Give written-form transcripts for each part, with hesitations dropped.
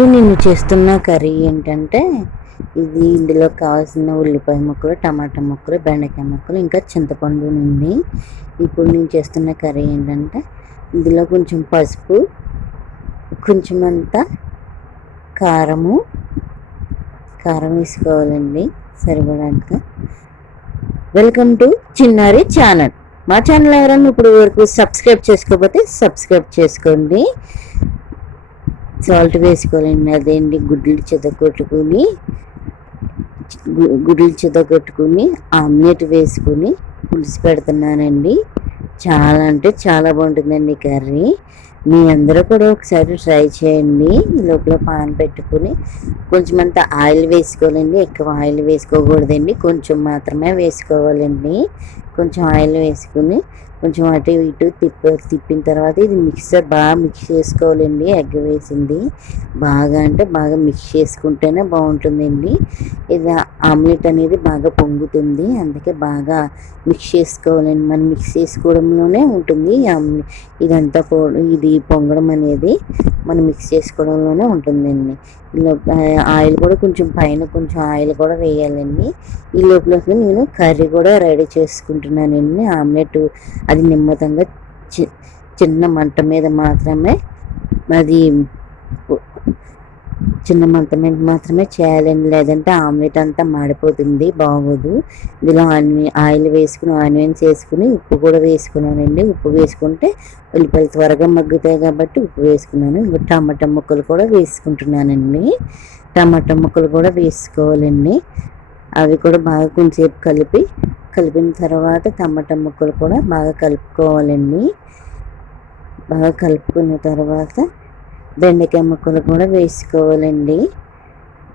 నేను చేస్తున్న కర్రీ ఏంటంటే ఇందులో కావాల్సిన ఉల్లిపాయ ముక్కలు, టమాటా ముక్కలు, బెండకాయ ముక్కలు, ఇంకా చింతపండు నుండి. ఇప్పుడు నేను చేస్తున్న కర్రీ ఏంటంటే ఇందులో కొంచెం పసుపు, కొంచెం అంతా కారం వేసుకోవాలండి సరిపడంత. వెల్కమ్ టు చిన్నారి ఛానల్. మా ఛానల్ ఎవరైనా ఇప్పుడు వరకు సబ్స్క్రైబ్ చేసుకోకపోతే సబ్స్క్రైబ్ చేసుకోండి. సాల్ట్ వేసుకోవాలండి. అదేంటి గుడ్లు చెదగొట్టుకుని ఆమ్లెట్ వేసుకుని పులుసు పెడుతున్నానండి. చాలా అంటే చాలా బాగుంటుందండి కర్రీ. మీ అందరూ కూడా ఒకసారి ట్రై చేయండి. ఈ లోపల పాన్ పెట్టుకుని కొంచెం అంత ఆయిల్ వేసుకోవాలండి. ఎక్కువ ఆయిల్ వేసుకోకూడదండి, కొంచెం మాత్రమే వేసుకోవాలండి. కొంచెం ఆయిల్ వేసుకుని కొంచెం అటు ఇటు తిప్పిన తర్వాత ఇది బాగా మిక్స్ చేసుకోవాలండి. ఎగ్ వేసింది బాగా అంటే బాగా మిక్స్ చేసుకుంటేనే బాగుంటుందండి. ఇది ఆమ్లెట్ అనేది బాగా పొంగుతుంది, అందుకే బాగా మిక్స్ చేసుకోవాలండి. మనం మిక్స్ చేసుకోవడంలోనే ఉంటుంది ఇదంతా ఇది పొంగడం అనేది మనం మిక్స్ చేసుకోవడంలోనే ఉంటుందండి. ఆయిల్ కూడా కొంచెం పైన కొంచెం ఆయిల్ కూడా వేయాలండి. ఈ లోపలకి నేను కర్రీ కూడా రెడీ చేసుకుంటున్నానండి. ఆమ్లెట్ అది నెమ్మదంగా చిన్న మంట మీద మాత్రమే చేయాలండి, లేదంటే ఆమ్లెట్ అంతా మాడిపోతుంది, బాగోదు. ఇందులో ఆయిల్ వేసుకుని ఆనియన్స్ వేసుకుని ఉప్పు కూడా వేసుకున్నానండి. ఉప్పు వేసుకుంటే ఉల్లిపాయలు త్వరగా మగ్గుతాయి కాబట్టి ఉప్పు వేసుకున్నాను. ఇంకా టమాటా ముక్కలు కూడా వేసుకుంటున్నానండి. టమాటా ముక్కలు కూడా వేసుకోవాలండి. అవి కూడా బాగా కొంచెంసేపు కలిపిన తర్వాత టమాటా ముక్కలు కూడా బాగా కలుపుకోవాలండి. బాగా కలుపుకున్న తర్వాత బెండకాయ ముక్కలు కూడా వేసుకోవాలండి.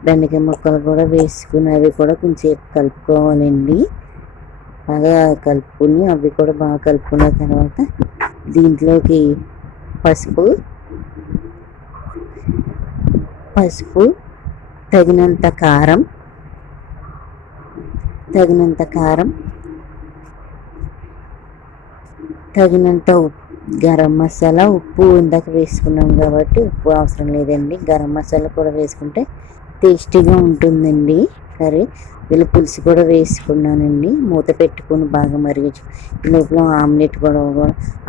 బెండకాయ ముక్కలు కూడా వేసుకుని అవి కూడా కొంచెంసేపు కలుపుకోవాలండి. బాగా కలుపుకుని అవి కూడా బాగా కలుపుకున్న తర్వాత దీంట్లోకి పసుపు తగినంత కారం, తగినంత గరం మసాలా, ఉప్పు ఇందాక వేసుకున్నాం కాబట్టి ఉప్పు అవసరం లేదండి. గరం మసాలా కూడా వేసుకుంటే టేస్టీగా ఉంటుందండి కర్రీ. వీళ్ళు పులుసు కూడా వేసుకున్నానండి. మూత పెట్టుకుని బాగా మరిగించు. ఈ లోపల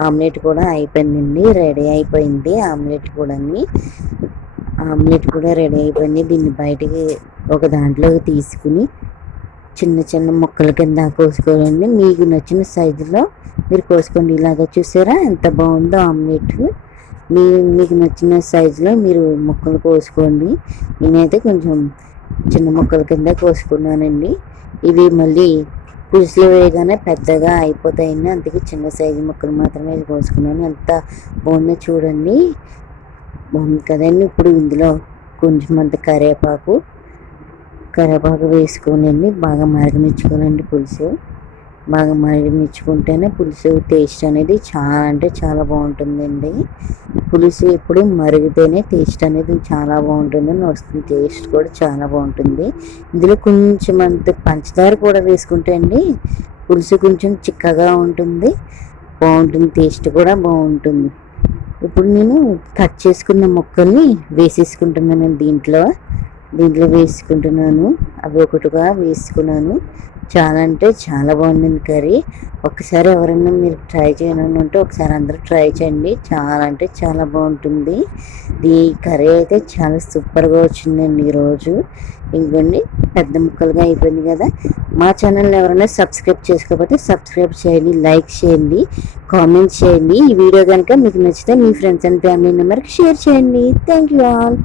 ఆమ్లెట్ కూడా అయిపోయిందండి, రెడీ అయిపోయింది. ఆమ్లెట్ కూడా రెడీ అయిపోయింది. దీన్ని బయటికి ఒక దాంట్లోకి తీసుకుని చిన్న చిన్న ముక్కల కింద కోసుకోవాలండి. మీకు నచ్చిన సైజులో మీరు కోసుకోండి. ఇలాగ చూసారా ఎంత బాగుందో ఆమ్లెట్. మీకు నచ్చిన సైజులో మీరు ముక్కలు కోసుకోండి. నేనైతే కొంచెం చిన్న ముక్కల కింద కోసుకున్నానండి. ఇవి మళ్ళీ పులుసులో వేయగానే పెద్దగా అయిపోతాయండి, అందుకే చిన్న సైజు ముక్కలు మాత్రమే కోసుకున్నాను. ఎంత బాగుందో చూడండి, బాగుంది కదండి. ఇప్పుడు ఇందులో కొంచెం అంత కరివేపాకు వేసుకోనండి. బాగా మరగనిచ్చుకోనండి. పులుసు బాగా మరగనిచ్చుకుంటేనే పులుసు టేస్ట్ అనేది చాలా అంటే చాలా బాగుంటుందండి. పులుసు ఎప్పుడు మరిగితేనే టేస్ట్ అనేది చాలా బాగుంటుందని వస్తుంది, టేస్ట్ కూడా చాలా బాగుంటుంది. ఇందులో కొంచెం అంత పంచదార కూడా వేసుకుంటే అండి పులుసు కొంచెం చిక్కగా ఉంటుంది, బాగుంటుంది, టేస్ట్ కూడా బాగుంటుంది. ఇప్పుడు నేను కట్ చేసుకున్న ముక్కల్ని వేసేసుకుంటున్నాను. దీంట్లో వేసుకుంటున్నాను. అవి ఒకటిగా వేసుకున్నాను. చాలా అంటే చాలా బాగుంది కర్రీ. ఒకసారి ఎవరైనా మీరు ట్రై చేయను ఉంటే ఒకసారి అందరూ ట్రై చేయండి. చాలా అంటే చాలా బాగుంటుంది. ఈ కర్రీ అయితే చాలా సూపర్గా వచ్చిందండి ఈరోజు. ఇంకొన్ని పెద్ద ముక్కలుగా అయిపోయింది కదా. మా ఛానల్ ఎవరైనా సబ్స్క్రైబ్ చేసుకోకపోతే సబ్స్క్రైబ్ చేయండి, లైక్ చేయండి, కామెంట్ చేయండి. ఈ వీడియో కనుక మీకు నచ్చితే మీ ఫ్రెండ్స్ అండ్ ఫ్యామిలీ మెంబర్కి షేర్ చేయండి. Thank you all.